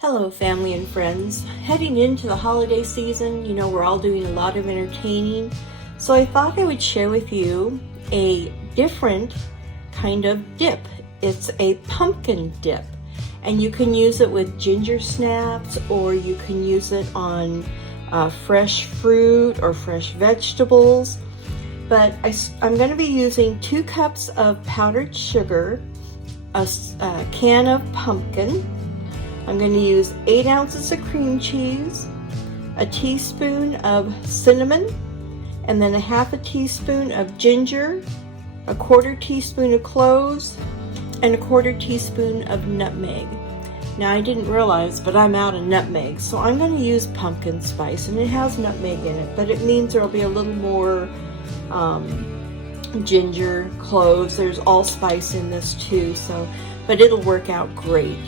Hello, family and friends. Heading into the holiday season, we're all doing a lot of entertaining. So I thought I would share with you a different kind of dip. It's a pumpkin dip. And you can use it with ginger snaps, or you can use it on fresh fruit or fresh vegetables. But I'm going to be using 2 cups of powdered sugar, a can of pumpkin. I'm going to use 8 ounces of cream cheese, a teaspoon of cinnamon, and then a half a teaspoon of ginger, a 1/4 teaspoon of cloves, and a 1/4 teaspoon of nutmeg. Now I didn't realize, but I'm out of nutmeg, so I'm going to use pumpkin spice, and it has nutmeg in it, but it means there'll be a little more ginger, cloves. There's allspice in this too, but it'll work out great.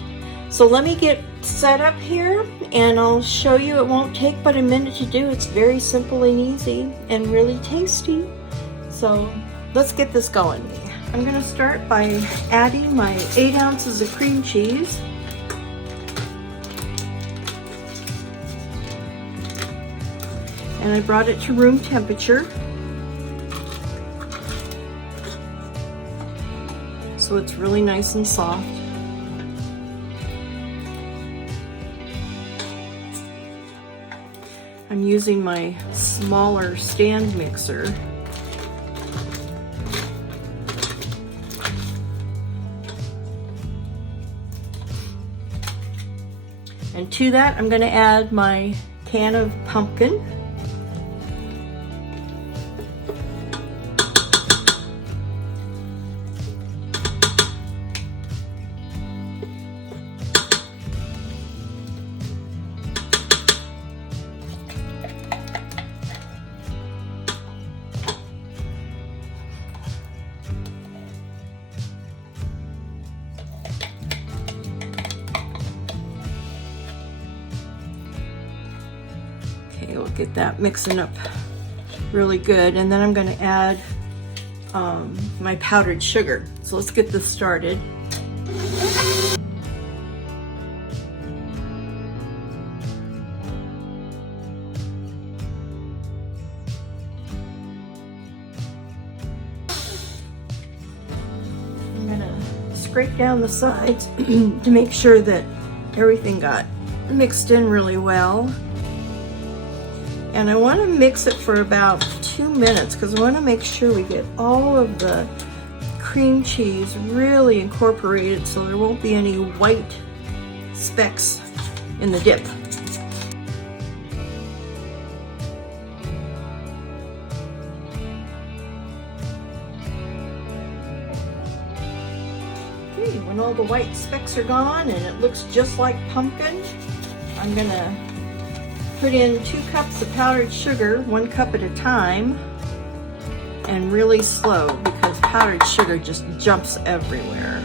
So let me get set up here and I'll show you. It won't take but a minute to do. It's very simple and easy and really tasty. So let's get this going. I'm going to start by adding my 8 ounces of cream cheese. And I brought it to room temperature, so it's really nice and soft. I'm using my smaller stand mixer. And to that, I'm going to add my can of pumpkin. Okay, we'll get that mixing up really good, and then I'm going to add my powdered sugar. So let's get this started. I'm going to scrape down the sides to make sure that everything got mixed in really well. And I want to mix it for about 2 minutes because I want to make sure we get all of the cream cheese really incorporated so there won't be any white specks in the dip. Okay, when all the white specks are gone and it looks just like pumpkin, I'm going to put in 2 cups of powdered sugar, 1 cup at a time, and really slow because powdered sugar just jumps everywhere.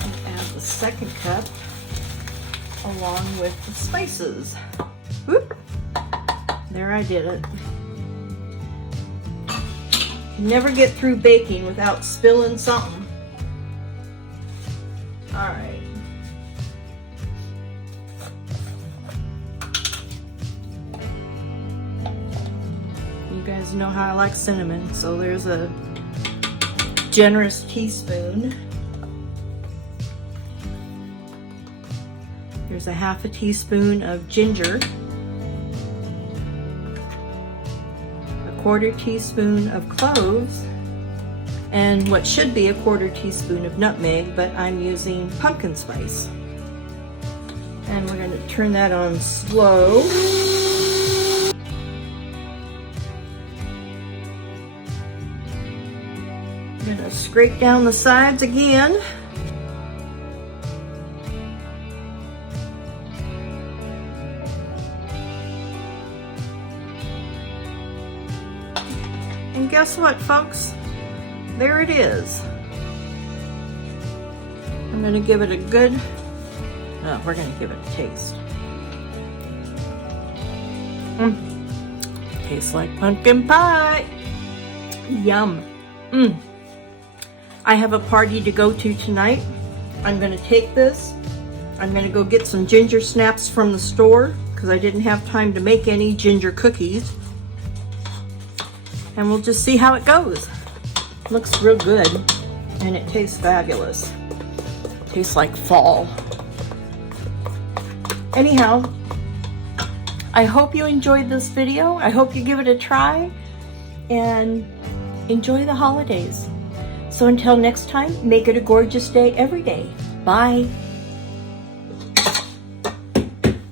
And add the 2nd cup along with the spices. Whoop! There, I did it. You never get through baking without spilling something. All right. You guys know how I like cinnamon, so there's a generous teaspoon. There's a half a teaspoon of ginger, a 1/4 teaspoon of cloves, and what should be a 1/4 teaspoon of nutmeg, but I'm using pumpkin spice. And we're going to turn that on slow. I'm going to scrape down the sides again. And guess what, folks? There it is. I'm going to give it a good, we're going to give it a taste. Tastes like pumpkin pie. Yum. I have a party to go to tonight. I'm gonna take this. I'm gonna go get some ginger snaps from the store because I didn't have time to make any ginger cookies. And we'll just see how it goes. Looks real good and it tastes fabulous. Tastes like fall. Anyhow, I hope you enjoyed this video. I hope you give it a try and enjoy the holidays. So until next time, make it a gorgeous day every day. Bye.